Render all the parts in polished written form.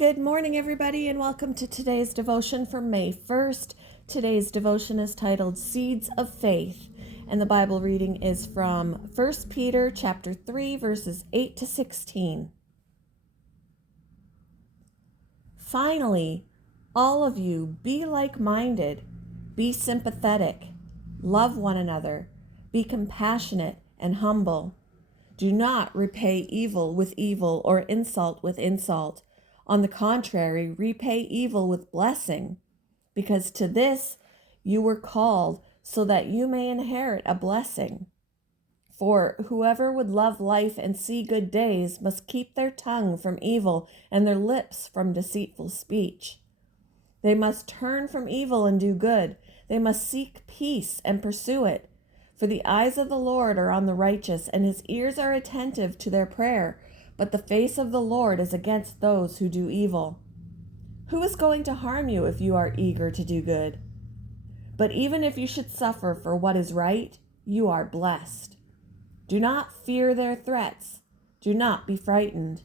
Good morning, everybody, and welcome to today's devotion for May 1st. Today's devotion is titled Seeds of Faith, and the Bible reading is from 1 Peter chapter 3, verses 8 to 16. Finally, all of you, be like-minded, be sympathetic, love one another, be compassionate and humble. Do not repay evil with evil or insult with insult. On the contrary, repay evil with blessing, because to this you were called, so that you may inherit a blessing. For whoever would love life and see good days must keep their tongue from evil and their lips from deceitful speech. They must turn from evil and do good. They must seek peace and pursue it. For the eyes of the Lord are on the righteous, and his ears are attentive to their prayer. But the face of the Lord is against those who do evil. Who is going to harm you if you are eager to do good? But even if you should suffer for what is right, you are blessed. Do not fear their threats. Do not be frightened.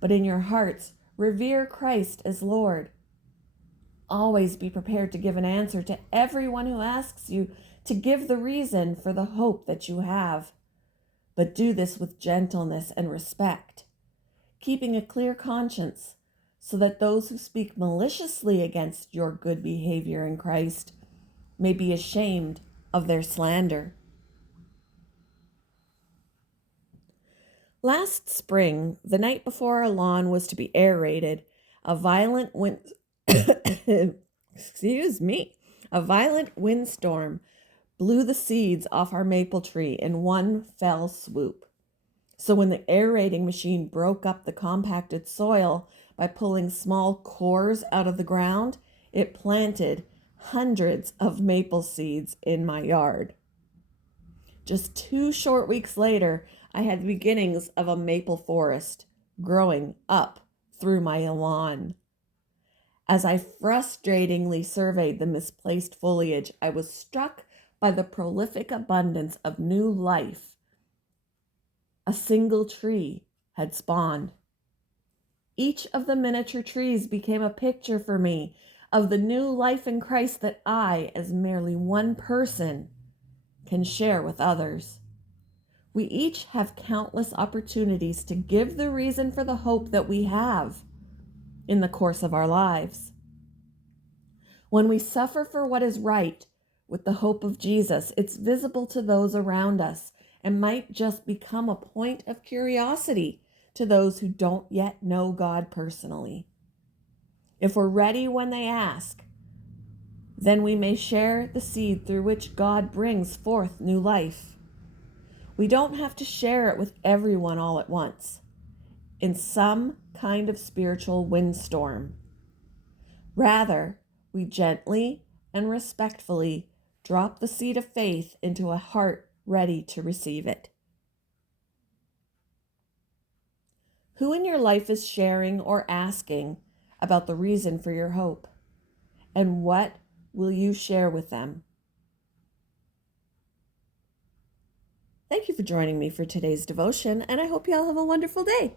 But in your hearts, revere Christ as Lord. Always be prepared to give an answer to everyone who asks you to give the reason for the hope that you have. But do this with gentleness and respect, keeping a clear conscience, so that those who speak maliciously against your good behavior in Christ may be ashamed of their slander. Last spring, the night before our lawn was to be aerated, a violent windstorm blew the seeds off our maple tree in one fell swoop. So when the aerating machine broke up the compacted soil by pulling small cores out of the ground, it planted hundreds of maple seeds in my yard. Just 2 short weeks later, I had the beginnings of a maple forest growing up through my lawn. As I frustratingly surveyed the misplaced foliage, I was struck by the prolific abundance of new life a single tree had spawned. Each of the miniature trees became a picture for me of the new life in Christ that I, as merely one person, can share with others. We each have countless opportunities to give the reason for the hope that we have in the course of our lives. When we suffer for what is right with the hope of Jesus, it's visible to those around us and might just become a point of curiosity to those who don't yet know God personally. If we're ready when they ask, then we may share the seed through which God brings forth new life. We don't have to share it with everyone all at once, in some kind of spiritual windstorm. Rather, we gently and respectfully drop the seed of faith into a heart ready to receive it. Who in your life is sharing or asking about the reason for your hope? And what will you share with them? Thank you for joining me for today's devotion, and I hope you all have a wonderful day.